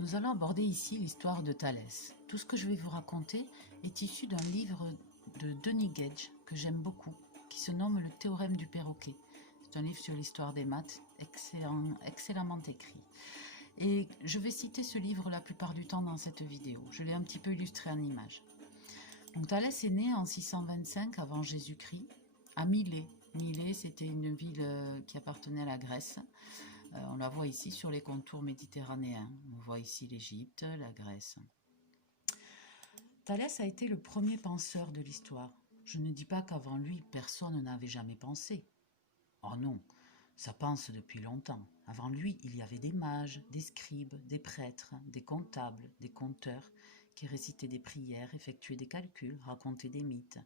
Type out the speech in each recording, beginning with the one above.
Nous allons aborder ici l'histoire de Thalès. Tout ce que je vais vous raconter est issu d'un livre de Denis Gage que j'aime beaucoup, qui se nomme Le théorème du perroquet. C'est un livre sur l'histoire des maths, excellemment écrit. Et je vais citer ce livre la plupart du temps dans cette vidéo. Je l'ai un petit peu illustré en images. Donc Thalès est né en 625 avant Jésus-Christ à Milet. Milet, c'était une ville qui appartenait à la Grèce. On la voit ici sur les contours méditerranéens. On voit ici l'Égypte, la Grèce. Thalès a été le premier penseur de l'histoire. Je ne dis pas qu'avant lui, personne n'avait jamais pensé. Oh non, ça pense depuis longtemps. Avant lui, il y avait des mages, des scribes, des prêtres, des comptables, des conteurs, qui récitaient des prières, effectuaient des calculs, racontaient des mythes.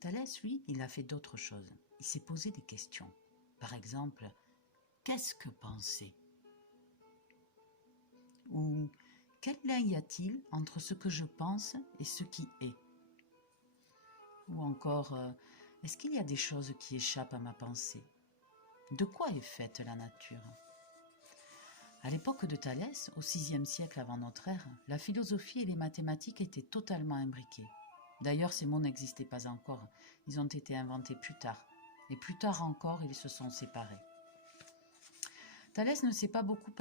Thalès, lui, il a fait d'autres choses. Il s'est posé des questions. Par exemple, qu'est-ce que penser? Ou quel lien y a-t-il entre ce que je pense et ce qui est? Ou encore, est-ce qu'il y a des choses qui échappent à ma pensée? De quoi est faite la nature? À l'époque de Thalès, au VIe siècle avant notre ère, la philosophie et les mathématiques étaient totalement imbriquées. D'ailleurs, ces mots n'existaient pas encore, ils ont été inventés plus tard, et plus tard encore, ils se sont séparés. Thalès ne s'est pas beaucoup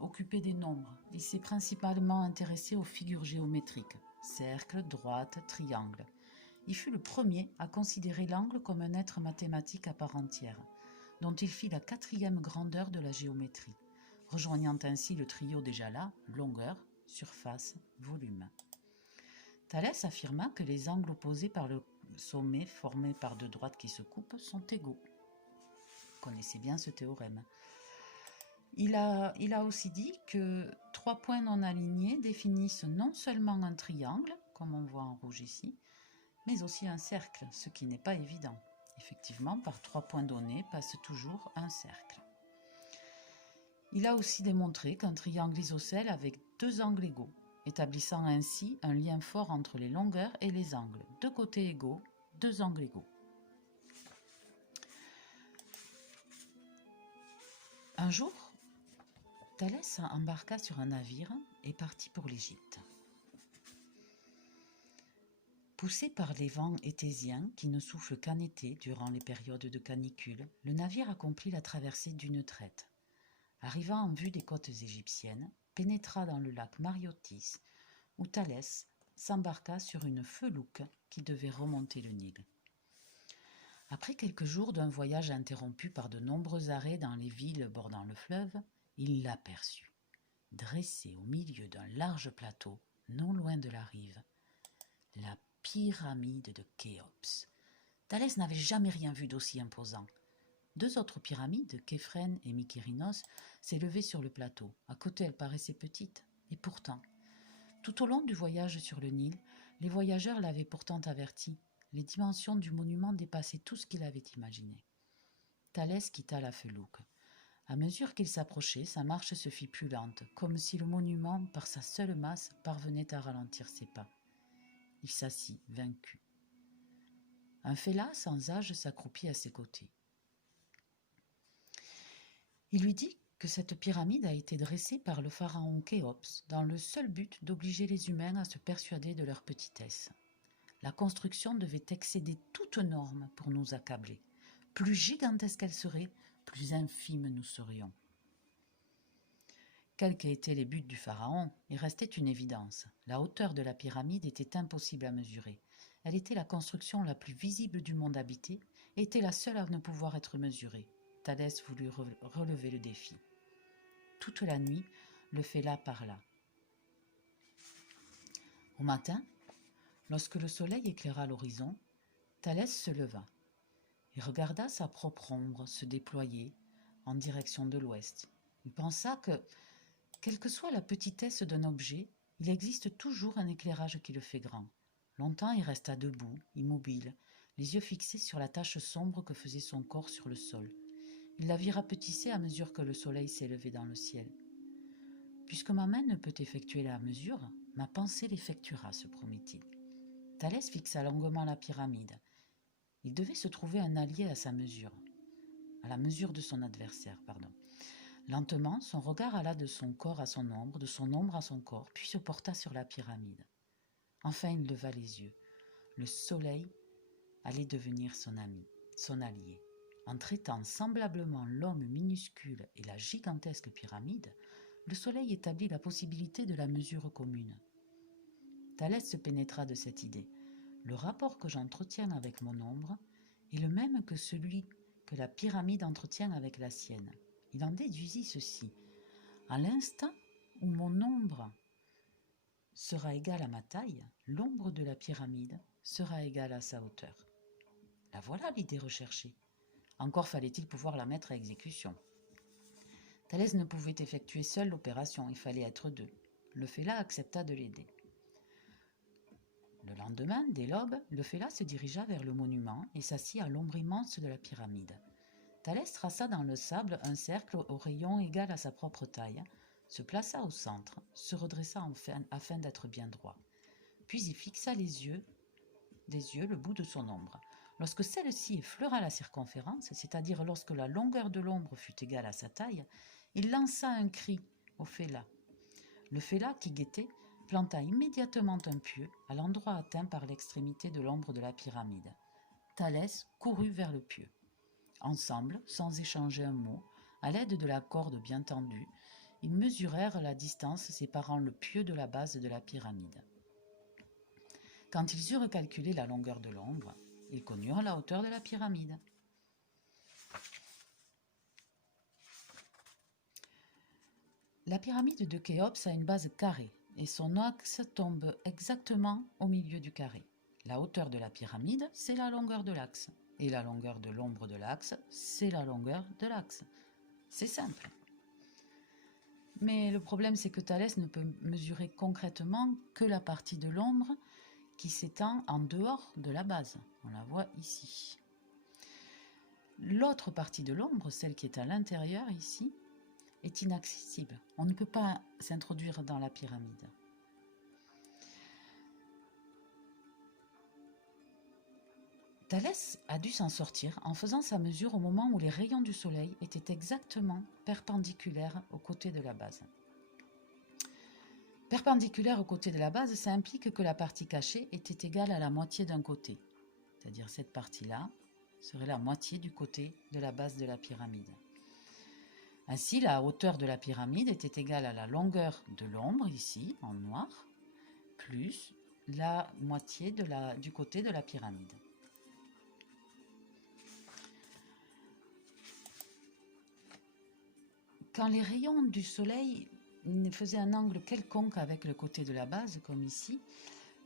occupé des nombres, il s'est principalement intéressé aux figures géométriques, cercle, droite, triangle. Il fut le premier à considérer l'angle comme un être mathématique à part entière, dont il fit la 4e grandeur de la géométrie, rejoignant ainsi le trio déjà là, longueur, surface, volume. Thalès affirma que les angles opposés par le sommet formés par deux droites qui se coupent sont égaux. Vous connaissez bien ce théorème. Il a aussi dit que 3 points non alignés définissent non seulement un triangle, comme on voit en rouge ici, mais aussi un cercle, ce qui n'est pas évident. Effectivement, par 3 points donnés passe toujours un cercle. Il a aussi démontré qu'un triangle isocèle avec 2 angles égaux, établissant ainsi un lien fort entre les longueurs et les angles. 2 côtés égaux, 2 angles égaux. Un jour, Thalès embarqua sur un navire et partit pour l'Égypte. Poussé par les vents étésiens qui ne soufflent qu'en été durant les périodes de canicule, le navire accomplit la traversée d'une traite. Arrivant en vue des côtes égyptiennes, pénétra dans le lac Mariotis, où Thalès s'embarqua sur une felouque qui devait remonter le Nil. Après quelques jours d'un voyage interrompu par de nombreux arrêts dans les villes bordant le fleuve, il l'aperçut, dressée au milieu d'un large plateau, non loin de la rive, la pyramide de Khéops. Thalès n'avait jamais rien vu d'aussi imposant. 2 autres pyramides, Képhren et Mykérinos, s'élevaient sur le plateau. À côté, elles paraissaient petites, et pourtant, tout au long du voyage sur le Nil, les voyageurs l'avaient pourtant averti. Les dimensions du monument dépassaient tout ce qu'il avait imaginé. Thalès quitta la felouque. À mesure qu'il s'approchait, sa marche se fit plus lente, comme si le monument, par sa seule masse, parvenait à ralentir ses pas. Il s'assit, vaincu. Un félin sans âge s'accroupit à ses côtés. Il lui dit que cette pyramide a été dressée par le pharaon Khéops dans le seul but d'obliger les humains à se persuader de leur petitesse. La construction devait excéder toute norme pour nous accabler. Plus gigantesque elle serait, plus infime nous serions. Quels qu'aient été les buts du pharaon, il restait une évidence. La hauteur de la pyramide était impossible à mesurer. Elle était la construction la plus visible du monde habité et était la seule à ne pouvoir être mesurée. Thalès voulut relever le défi. Toute la nuit, le félin parla. Au matin, lorsque le soleil éclaira l'horizon, Thalès se leva et regarda sa propre ombre se déployer en direction de l'ouest. Il pensa que, quelle que soit la petitesse d'un objet, il existe toujours un éclairage qui le fait grand. Longtemps il resta debout, immobile, les yeux fixés sur la tache sombre que faisait son corps sur le sol. Il la vit rapetisser à mesure que le soleil s'élevait dans le ciel. Puisque ma main ne peut effectuer la mesure, ma pensée l'effectuera, se promit-il. Thalès fixa longuement la pyramide. Il devait se trouver un allié à sa mesure, à la mesure de son adversaire, Lentement, son regard alla de son corps à son ombre, de son ombre à son corps, puis se porta sur la pyramide. Enfin, il leva les yeux. Le soleil allait devenir son ami, son allié. En traitant semblablement l'homme minuscule et la gigantesque pyramide, le soleil établit la possibilité de la mesure commune. Thalès se pénétra de cette idée. Le rapport que j'entretiens avec mon ombre est le même que celui que la pyramide entretient avec la sienne. Il en déduisit ceci. À l'instant où mon ombre sera égale à ma taille, l'ombre de la pyramide sera égale à sa hauteur. La voilà l'idée recherchée. Encore fallait-il pouvoir la mettre à exécution. Thalès ne pouvait effectuer seul l'opération, il fallait être deux. Le Fella accepta de l'aider. Le lendemain, dès l'aube, le Fella se dirigea vers le monument et s'assit à l'ombre immense de la pyramide. Thalès traça dans le sable un cercle au rayon égal à sa propre taille, se plaça au centre, se redressa afin d'être bien droit. Puis il fixa des yeux le bout de son ombre. Lorsque celle-ci effleura la circonférence, c'est-à-dire lorsque la longueur de l'ombre fut égale à sa taille, il lança un cri au Fella. Le Fella, qui guettait, planta immédiatement un pieu à l'endroit atteint par l'extrémité de l'ombre de la pyramide. Thalès courut vers le pieu. Ensemble, sans échanger un mot, à l'aide de la corde bien tendue, ils mesurèrent la distance séparant le pieu de la base de la pyramide. Quand ils eurent calculé la longueur de l'ombre, ils connurent la hauteur de la pyramide. La pyramide de Khéops a une base carrée et son axe tombe exactement au milieu du carré. La hauteur de la pyramide, c'est la longueur de l'axe. Et la longueur de l'ombre de l'axe, c'est la longueur de l'axe. C'est simple. Mais le problème, c'est que Thalès ne peut mesurer concrètement que la partie de l'ombre qui s'étend en dehors de la base. On la voit ici. L'autre partie de l'ombre, celle qui est à l'intérieur ici, est inaccessible. On ne peut pas s'introduire dans la pyramide. Thalès a dû s'en sortir en faisant sa mesure au moment où les rayons du soleil étaient exactement perpendiculaires au côté de la base. Perpendiculaire au côté de la base, ça implique que la partie cachée était égale à la moitié d'un côté. C'est-à-dire cette partie-là serait la moitié du côté de la base de la pyramide. Ainsi, la hauteur de la pyramide était égale à la longueur de l'ombre, ici, en noir, plus la moitié du côté de la pyramide. Quand les rayons du soleil faisaient un angle quelconque avec le côté de la base, comme ici,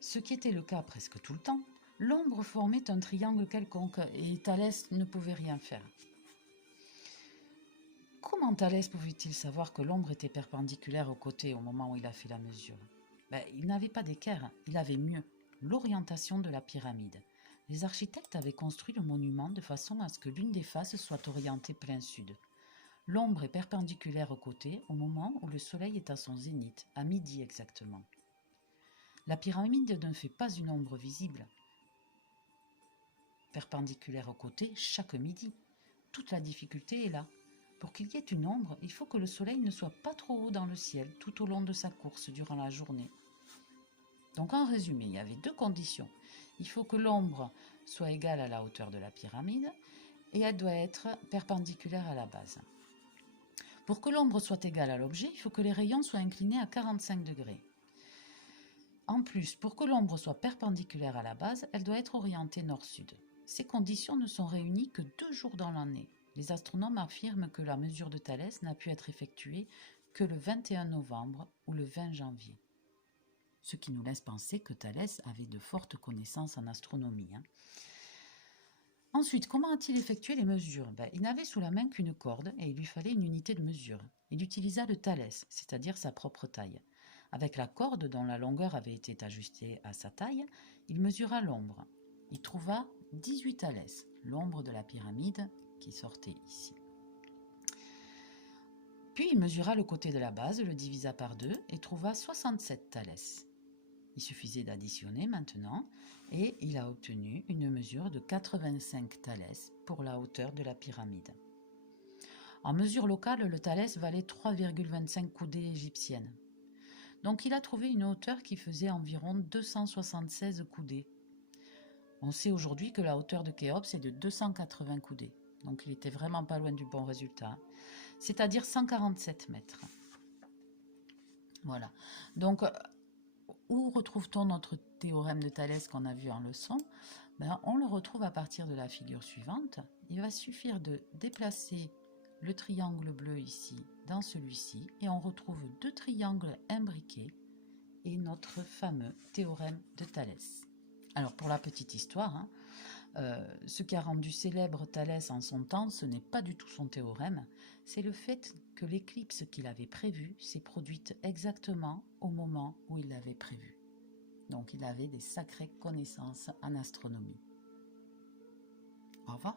ce qui était le cas presque tout le temps, l'ombre formait un triangle quelconque et Thalès ne pouvait rien faire. Comment Thalès pouvait-il savoir que l'ombre était perpendiculaire au côté au moment où il a fait la mesure ? Il n'avait pas d'équerre, il avait mieux, l'orientation de la pyramide. Les architectes avaient construit le monument de façon à ce que l'une des faces soit orientée plein sud. L'ombre est perpendiculaire au côté au moment où le soleil est à son zénith, à midi exactement. La pyramide ne fait pas une ombre visible, perpendiculaire au côté chaque midi. Toute la difficulté est là. Pour qu'il y ait une ombre, il faut que le soleil ne soit pas trop haut dans le ciel tout au long de sa course durant la journée. Donc en résumé, il y avait deux conditions. Il faut que l'ombre soit égale à la hauteur de la pyramide et elle doit être perpendiculaire à la base. Pour que l'ombre soit égale à l'objet, il faut que les rayons soient inclinés à 45 degrés. En plus, pour que l'ombre soit perpendiculaire à la base, elle doit être orientée nord-sud. Ces conditions ne sont réunies que 2 jours dans l'année. Les astronomes affirment que la mesure de Thalès n'a pu être effectuée que le 21 novembre ou le 20 janvier. Ce qui nous laisse penser que Thalès avait de fortes connaissances en astronomie. Ensuite, comment a-t-il effectué les mesures ? Il n'avait sous la main qu'une corde et il lui fallait une unité de mesure. Il utilisa le thalès, c'est-à-dire sa propre taille. Avec la corde dont la longueur avait été ajustée à sa taille, il mesura l'ombre. Il trouva 18 thalès, l'ombre de la pyramide qui sortait ici. Puis il mesura le côté de la base, le divisa par 2 et trouva 67 thalès. Il suffisait d'additionner maintenant et il a obtenu une mesure de 85 thalès pour la hauteur de la pyramide. En mesure locale, le Thalès valait 3,25 coudées égyptiennes. Donc il a trouvé une hauteur qui faisait environ 276 coudées. On sait aujourd'hui que la hauteur de Khéops est de 280 coudées. Donc il était vraiment pas loin du bon résultat. C'est-à-dire 147 mètres. Voilà. Donc, où retrouve-t-on notre théorème de Thalès qu'on a vu en leçon? On le retrouve à partir de la figure suivante. Il va suffire de déplacer le triangle bleu ici dans celui-ci et on retrouve deux triangles imbriqués et notre fameux théorème de Thalès. Alors pour la petite histoire, ce qui a rendu célèbre Thalès en son temps, ce n'est pas du tout son théorème, c'est le fait que l'éclipse qu'il avait prévue s'est produite exactement au moment où il l'avait prévue. Donc il avait des sacrées connaissances en astronomie. Au revoir.